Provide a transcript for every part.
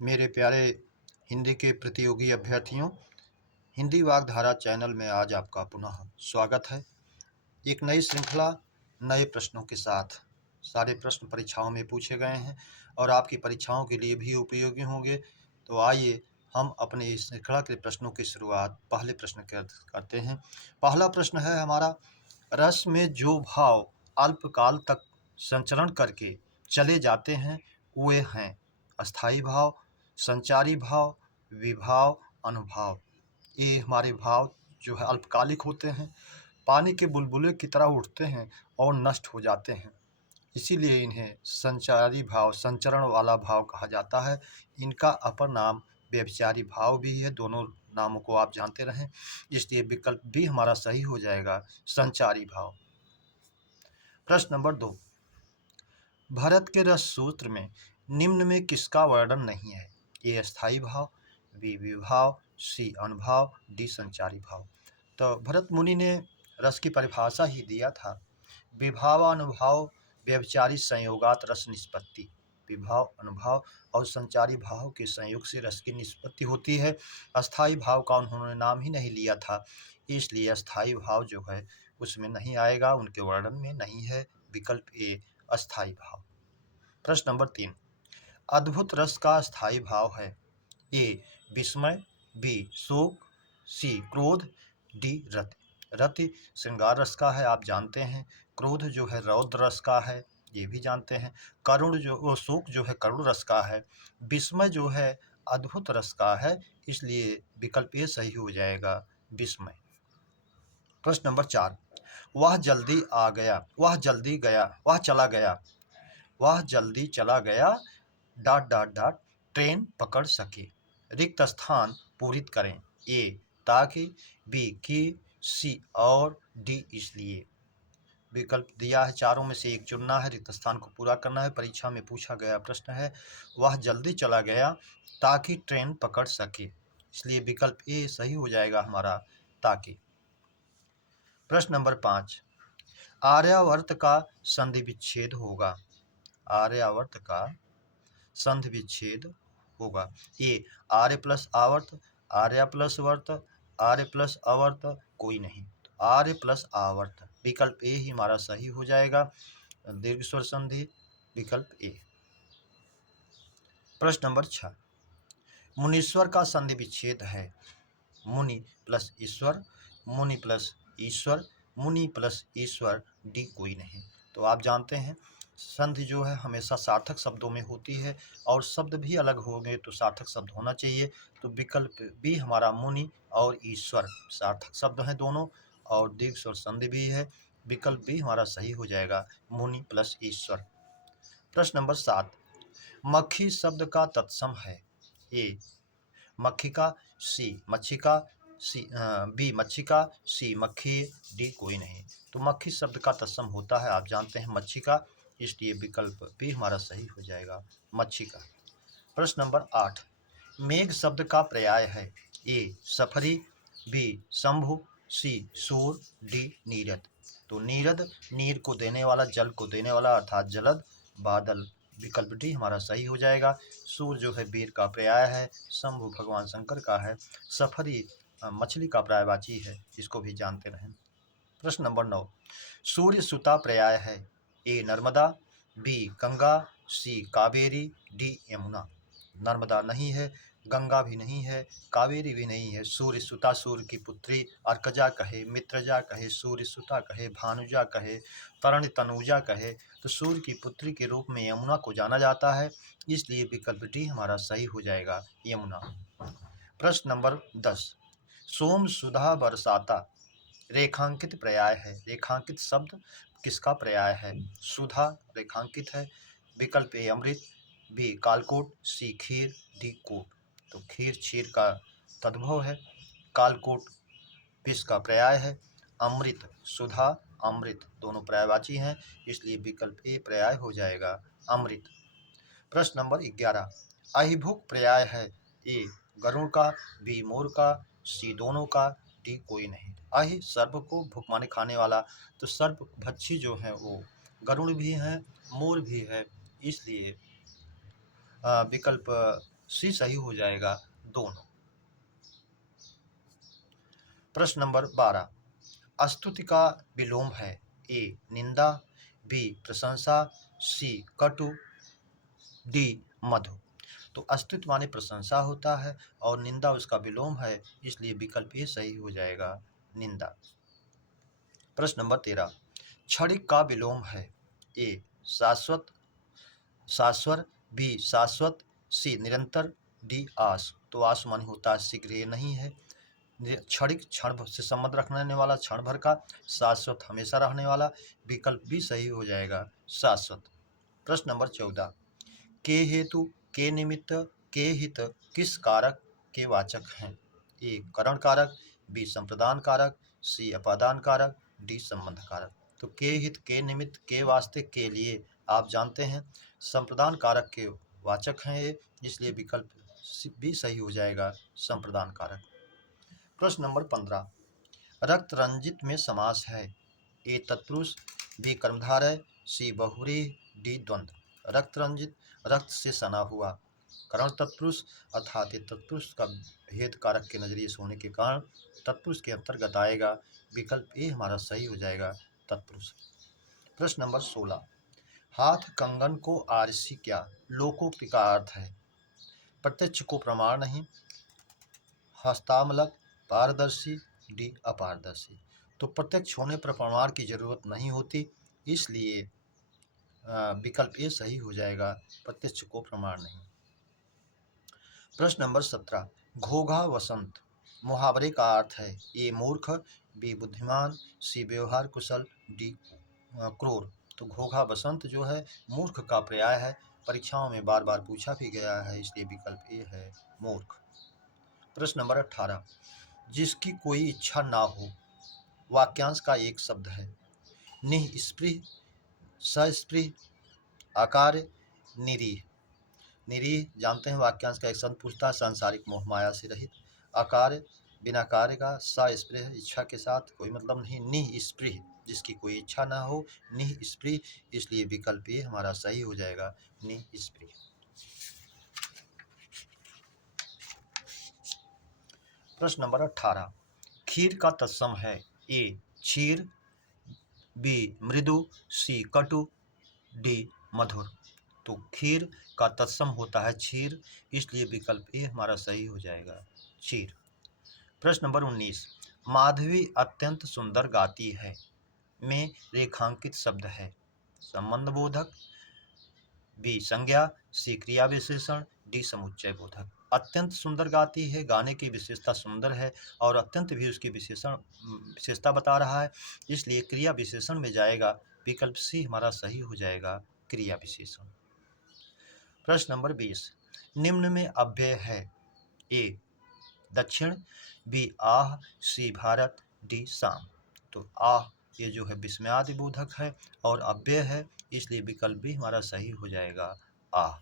मेरे प्यारे हिंदी के प्रतियोगी अभ्यर्थियों, हिंदी वाग्धारा चैनल में आज आपका पुनः स्वागत है। एक नई श्रृंखला नए प्रश्नों के साथ। सारे प्रश्न परीक्षाओं में पूछे गए हैं और आपकी परीक्षाओं के लिए भी उपयोगी होंगे। तो आइए हम अपने इस श्रृंखला के प्रश्नों की शुरुआत पहले प्रश्न करते हैं। पहला प्रश्न है हमारा, रस में जो भाव अल्पकाल तक संचरण करके चले जाते हैं वे हैं अस्थाई भाव, संचारी भाव, विभाव, अनुभाव। ये हमारे भाव जो है अल्पकालिक होते हैं, पानी के बुलबुले की तरह उठते हैं और नष्ट हो जाते हैं। इसीलिए इन्हें संचारी भाव, संचरण वाला भाव कहा जाता है। इनका अपर नाम व्यभिचारी भाव भी है। दोनों नामों को आप जानते रहें, इसलिए विकल्प भी हमारा सही हो जाएगा, संचारी भाव। प्रश्न नंबर 2, भरत के रस सूत्र में निम्न में किसका वर्णन नहीं है? ए अस्थाई भाव, बी विभाव, सी अनुभाव, डी संचारी भाव। तो भरत मुनि ने रस की परिभाषा ही दिया था, विभावानुभाव व्यभिचारी संयोगात रस निष्पत्ति। विभाव, अनुभाव और संचारी भाव के संयोग से रस की निष्पत्ति होती है। अस्थाई भाव का उन्होंने नाम ही नहीं लिया था, इसलिए अस्थाई भाव जो है उसमें नहीं आएगा, उनके वर्णन में नहीं है। विकल्प ए अस्थाई भाव। प्रश्न नंबर 3, अद्भुत रस का स्थायी भाव है? ए विस्मय, बी शोक, सी क्रोध, डी रति। रति श्रृंगार रस का है, आप जानते हैं। क्रोध जो है रौद्र रस का है, ये भी जानते हैं। शोक जो है करुण रस का है। विस्मय जो है अद्भुत रस का है, इसलिए विकल्प ए सही हो जाएगा, विस्मय। प्रश्न नंबर 4, वह जल्दी आ गया, वह जल्दी गया, वह चला गया, वह जल्दी चला गया डॉट डॉट डॉट ट्रेन पकड़ सके। रिक्त स्थान पूरित करें। ए ताकि, बी की, सी और डी इसलिए। विकल्प दिया है, चारों में से एक चुनना है, रिक्त स्थान को पूरा करना है। परीक्षा में पूछा गया प्रश्न है, वह जल्दी चला गया ताकि ट्रेन पकड़ सके, इसलिए विकल्प ए सही हो जाएगा हमारा, ताकि। प्रश्न नंबर 5, आर्यावर्त का संधि विच्छेद होगा। आर्यावर्त का संधि विच्छेद होगा। ए आर्य प्लस आवर्त, आर्या प्लस वर्त, आर्य प्लस अवर्त, कोई नहीं। तो आर्य प्लस आवर्त, विकल्प ए ही हमारा सही हो जाएगा, दीर्घ स्वर संधि, विकल्प ए। प्रश्न नंबर 6, मुनीश्वर का संधि विच्छेद है। मुनि प्लस ईश्वर, मुनि प्लस ईश्वर, मुनि प्लस ईश्वर, डी कोई नहीं। तो आप जानते हैं संधि जो है हमेशा सार्थक शब्दों में होती है, और शब्द भी अलग होंगे तो सार्थक शब्द होना चाहिए। तो विकल्प बी हमारा मुनि और ईश्वर सार्थक शब्द हैं दोनों, और दीर्घ स्वर संधि भी है। विकल्प बी हमारा सही हो जाएगा, मुनि प्लस ईश्वर। प्रश्न नंबर 7, मक्खी शब्द का तत्सम है। ए मक्खिका, सी मच्छिका, बी मच्छिका, सी मक्खी, डी कोई नहीं। तो मक्खी शब्द का तत्सम होता है, आप जानते हैं, मच्छिका, इसलिए विकल्प बी हमारा सही हो जाएगा, मच्छिका। प्रश्न नंबर 8, मेघ शब्द का पर्याय है। ए सफरी, बी शंभु, सी सूर, डी नीरद। तो नीरद नीर को देने वाला, जल को देने वाला, अर्थात जलद, बादल, विकल्प डी हमारा सही हो जाएगा। सूर जो है वीर का पर्याय है, शंभु भगवान शंकर का है, सफरी मछली का पर्यायवाची है, इसको भी जानते रहें। प्रश्न नंबर 9, सूर्य सुता पर्याय है। ए नर्मदा, बी गंगा, सी कावेरी, डी यमुना। नर्मदा नहीं है, गंगा भी नहीं है, कावेरी भी नहीं है। सूर्य सुता, सूर्य की पुत्री अर्कजा कहे, मित्रजा कहे, सूर्य सुता कहे, भानुजा कहे, तरण तनुजा कहे, तो सूर्य की पुत्री के रूप में यमुना को जाना जाता है, इसलिए विकल्प डी हमारा सही हो जाएगा, यमुना। प्रश्न नंबर 10, सोम सुधा बरसाता रेखांकित पर्याय है। रेखांकित शब्द किसका पर्याय है? सुधा रेखांकित है, विकल्प ए अमृत, बी कालकोट, सी खीर, डी कोट। तो खीर क्षीर का तद्भव है, कालकोट विष का पर्याय है, अमृत सुधा अमृत दोनों पर्यायवाची हैं, इसलिए विकल्प ए पर्याय हो जाएगा, अमृत। प्रश्न नंबर 11, अहिभुक पर्याय है। ए गरुड़ का, बी मोर का, सी दोनों का, डी कोई नहीं। अहि सर्प को, भुक माने खाने वाला, तो सर्प भक्षी जो है वो गरुड़ भी हैं, मोर भी है, इसलिए विकल्प सी सही हो जाएगा, दोनों। प्रश्न नंबर 12, स्तुति का विलोम है? ए निंदा, बी प्रशंसा, सी कटु, डी मधु। तो स्तुति माने प्रशंसा होता है और निंदा उसका विलोम है, इसलिए विकल्प ए सही हो जाएगा, निंदा। प्रश्न नंबर 13, क्षणिक का विलोम है? ए शाश्वत, शाश्वर, बी शाश्वत, सी निरंतर, डी आस। तो आस माने होता है शीघ्र, ये नहीं है। क्षणिक क्षण से संबंध रखने वाला, क्षण भर का। शाश्वत हमेशा रहने वाला, विकल्प भी सही हो जाएगा, शाश्वत। प्रश्न नंबर 14, के हेतु, के निमित्त, के हित किस कारक के वाचक हैं? ए करण कारक, बी संप्रदान कारक, सी अपादान कारक, डी संबंध कारक। तो के हित, के निमित्त, के वास्ते, के लिए आप जानते हैं संप्रदान कारक के वाचक हैं ये, इसलिए विकल्प भी सही हो जाएगा, संप्रदान कारक। प्रश्न नंबर 15, रक्त रंजित में समास है? ए तत्पुरुष, बी कर्मधारय, सी बहुव्रीहि, डी द्वंद्व। रक्त रंजित, रक्त से सना हुआ, करण तत्पुरुष अर्थात ये तत्पुरुष का भेद कारक के नजरिए से होने के कारण तत्पुरुष के अंतर्गत आएगा, विकल्प ए हमारा सही हो जाएगा, तत्पुरुष। प्रश्न नंबर 16, हाथ कंगन को आरसी क्या लोकोक्ति का अर्थ है? प्रत्यक्ष को प्रमाण नहीं, हस्तामलक, पारदर्शी, डी अपारदर्शी। तो प्रत्यक्ष होने पर प्रमाण की जरूरत नहीं होती, इसलिए विकल्प ए सही हो जाएगा, प्रत्यक्ष को प्रमाण नहीं। प्रश्न नंबर 17, घोघा वसंत मुहावरे का अर्थ है? ए मूर्ख, बी बुद्धिमान, सी व्यवहार कुशल, डी क्रूर। तो घोघा वसंत जो है मूर्ख का पर्याय है, परीक्षाओं में बार बार पूछा भी गया है, इसलिए विकल्प ए है, मूर्ख। प्रश्न नंबर 18, जिसकी कोई इच्छा ना हो वाक्यांश का एक शब्द है? निःस्पृह, सस्पृह, अकार्य, निरीह। निरीह जानते हैं वाक्यांश का एक शब्द पूछता है, सांसारिक मोह माया से रहित। अकार्य बिना कार्य का, सस्पृह इच्छा के साथ, कोई मतलब नहीं। निःस्पृह जिसकी कोई इच्छा ना हो, निःस्पृह, इसलिए विकल्प ए हमारा सही हो जाएगा, निःस्पृह। प्रश्न नंबर 18, खीर का तत्सम है? ए क्षीर, बी मृदु, सी कटु, डी मधुर। तो खीर का तत्सम होता है क्षीर, इसलिए विकल्प ए हमारा सही हो जाएगा, क्षीर। प्रश्न नंबर 19, माधवी अत्यंत सुंदर गाती है में रेखांकित शब्द है? संबंध बोधक, बी संज्ञा, सी क्रिया विशेषण, डी समुच्चय बोधक। अत्यंत सुंदर गाती है, गाने की विशेषता सुंदर है और अत्यंत भी उसकी विशेषता बता रहा है, इसलिए क्रिया विशेषण में जाएगा, विकल्प सी हमारा सही हो जाएगा, क्रिया विशेषण। प्रश्न नंबर 20, निम्न में अव्यय है? ए दक्षिण, बी आह, सी भारत, डी शाम। तो आह ये जो है विस्मयादि बोधक है और अव्यय है, इसलिए विकल्प भी हमारा सही हो जाएगा, आह।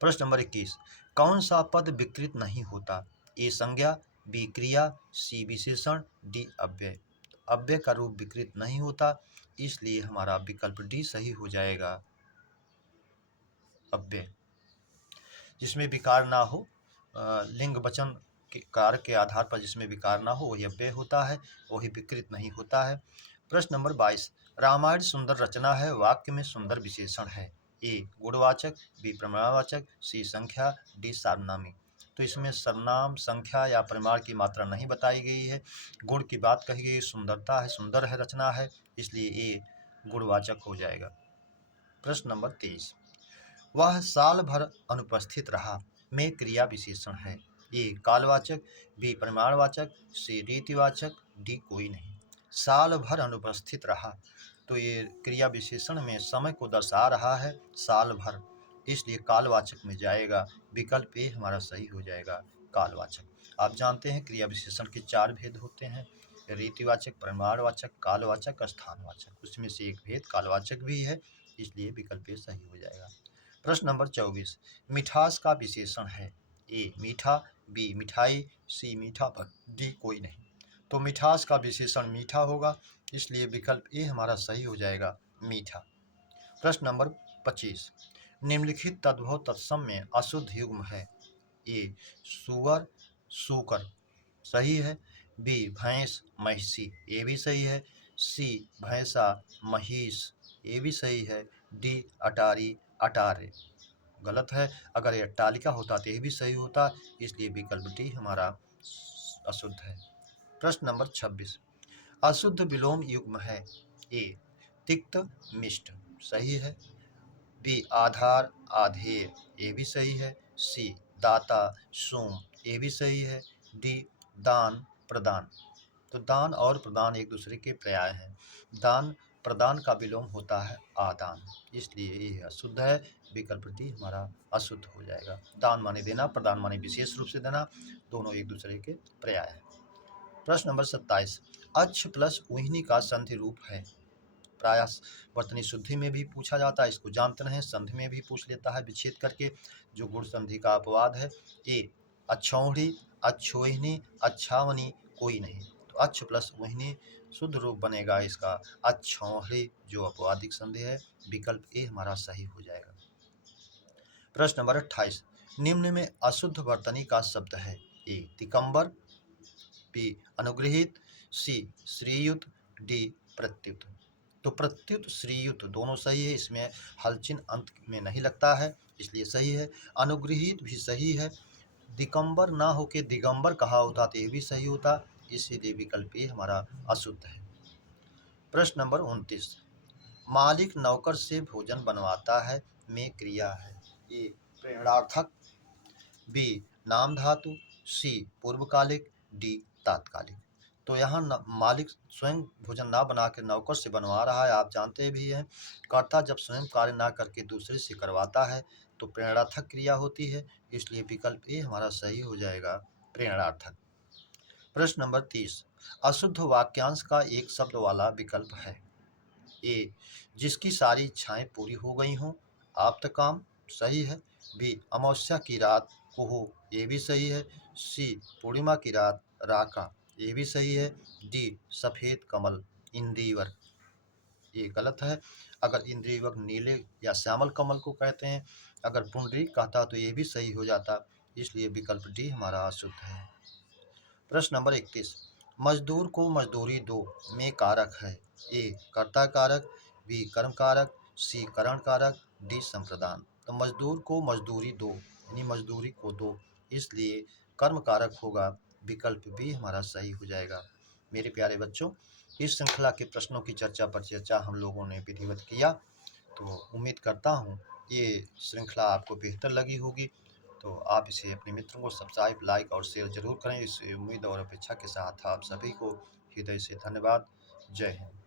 प्रश्न नंबर 21, कौन सा पद विकृत नहीं होता? ए संज्ञा, बी क्रिया, सी विशेषण, डी अव्यय। अव्यय का रूप विकृत नहीं होता, इसलिए हमारा विकल्प डी सही हो जाएगा, अव्यय। जिसमें विकार ना हो, लिंग वचन के कार के आधार पर जिसमें विकार ना हो वही अव्यय होता है, वही विकृत नहीं होता है। प्रश्न नंबर 22, रामायण सुंदर रचना है, वाक्य में सुंदर विशेषण है? ए गुणवाचक, बी प्रमाणवाचक, सी संख्या, डी सार्वनामी। तो इसमें सर्वनाम, संख्या या परिमाण की मात्रा नहीं बताई गई है, गुण की बात कही गई, सुंदरता है, सुंदर है, रचना है, इसलिए ए गुणवाचक हो जाएगा। प्रश्न नंबर 23, वह साल भर अनुपस्थित रहा में क्रिया विशेषण है? ए कालवाचक, बी परिमाणवाचक, सी रीतिवाचक, डी कोई नहीं। साल भर अनुपस्थित रहा, तो ये क्रिया विशेषण में समय को दर्शा रहा है, साल भर, इसलिए कालवाचक में जाएगा, विकल्प ए हमारा सही हो जाएगा, कालवाचक। आप जानते हैं क्रिया विशेषण के 4 भेद होते हैं, रीतिवाचक, परिमाणवाचक, कालवाचक, स्थानवाचक। उसमें से एक भेद कालवाचक भी है, इसलिए विकल्प ए सही हो जाएगा। प्रश्न नंबर 24, मिठास का विशेषण है? ए मीठा, बी मिठाई, सी मीठा पर, डी कोई नहीं। तो मिठास का विशेषण मीठा होगा, इसलिए विकल्प ए हमारा सही हो जाएगा, मीठा। प्रश्न नंबर 25, निम्नलिखित तद्भव तत्सम में अशुद्ध युग्म है। ए सुअर सूकर, सही है। बी भैंस महिषी, ये भी सही है। सी भैंसा महिष, ये भी सही है। डी अटारी अटारे, गलत है। अगर ये अट्टालिका होता तो ये भी सही होता, इसलिए विकल्प डी हमारा अशुद्ध है। प्रश्न नंबर 26, अशुद्ध विलोम युग्म है। ए तिक्त मिष्ट, सही है। बी आधार आधेय, ये भी सही है। सी दाता सोम, ये भी सही है। डी दान प्रदान, तो दान और प्रदान एक दूसरे के पर्याय हैं। दान प्रदान का विलोम होता है आदान, इसलिए ये अशुद्ध है। विकल्प डी हमारा अशुद्ध हो जाएगा। दान माने देना, प्रदान माने विशेष रूप से देना, दोनों एक दूसरे के पर्याय हैं। प्रश्न नंबर 27, अक्ष प्लस उहिनी का संधि रूप है। प्रायः वर्तनी शुद्धि में भी पूछा जाता है, इसको जानते रहें। संधि में भी पूछ लेता है विच्छेद करके। जो गुण संधि का अपवाद है, ए अच्छौहिणी अच्छोहिनी अच्छावनी कोई नहीं, तो अक्ष प्लस उहिनी शुद्ध रूप बनेगा इसका अच्छौहिणी, जो अपवादिक संधि है। विकल्प ए हमारा सही हो जाएगा। प्रश्न नंबर 28, निम्न में अशुद्ध वर्तनी का शब्द है। ए दिगंबर, बी अनुगृहित, सी श्रीयुत, डी प्रत्युत। तो प्रत्युत श्रीयुत दोनों सही है, इसमें हल चिन्ह अंत में नहीं लगता है, इसलिए सही है। अनुगृहित भी सही है। दिगंबर ना होके दिगंबर कहा होता तो ये भी सही होता, इसीलिए विकल्प ए हमारा अशुद्ध है। प्रश्न नंबर 29, मालिक नौकर से भोजन बनवाता है में क्रिया है। ए प्रेरणार्थक, बी नाम धातु, सी पूर्वकालिक, डी तात्कालिक। तो यहाँ मालिक स्वयं भोजन ना बना के नौकर से बनवा रहा है, आप जानते भी हैं। कर्ता जब स्वयं कार्य ना करके दूसरे से करवाता है तो प्रेरणार्थक क्रिया होती है, इसलिए विकल्प ए हमारा सही हो जाएगा, प्रेरणार्थक। प्रश्न नंबर 30, अशुद्ध वाक्यांश का एक शब्द वाला विकल्प है। ए जिसकी सारी इच्छाएं पूरी हो गई हों, आप्तकाम, सही है। बी अमावस्या की रात को हो, ये भी सही है। सी पूर्णिमा की रात राका, ये भी सही है। डी सफ़ेद कमल इंदिवर, ये गलत है। अगर इंद्रियवक नीले या श्यामल कमल को कहते हैं, अगर पुंडरीक कहता तो ये भी सही हो जाता, इसलिए विकल्प डी हमारा अशुद्ध है। प्रश्न नंबर 31, मजदूर को मजदूरी दो में कारक है। ए कर्ता कारक, बी कर्म कारक, सी करण कारक, डी संप्रदान। तो मजदूर को मजदूरी दो यानी मजदूरी को दो, इसलिए कर्म कारक होगा। विकल्प बी हमारा सही हो जाएगा। मेरे प्यारे बच्चों, इस श्रृंखला के प्रश्नों की चर्चा हम लोगों ने विधिवत किया, तो उम्मीद करता हूँ ये श्रृंखला आपको बेहतर लगी होगी। तो आप इसे अपने मित्रों को सब्सक्राइब, लाइक और शेयर जरूर करें। इस उम्मीद और अपेक्षा के साथ आप सभी को हृदय से धन्यवाद। जय हिंद।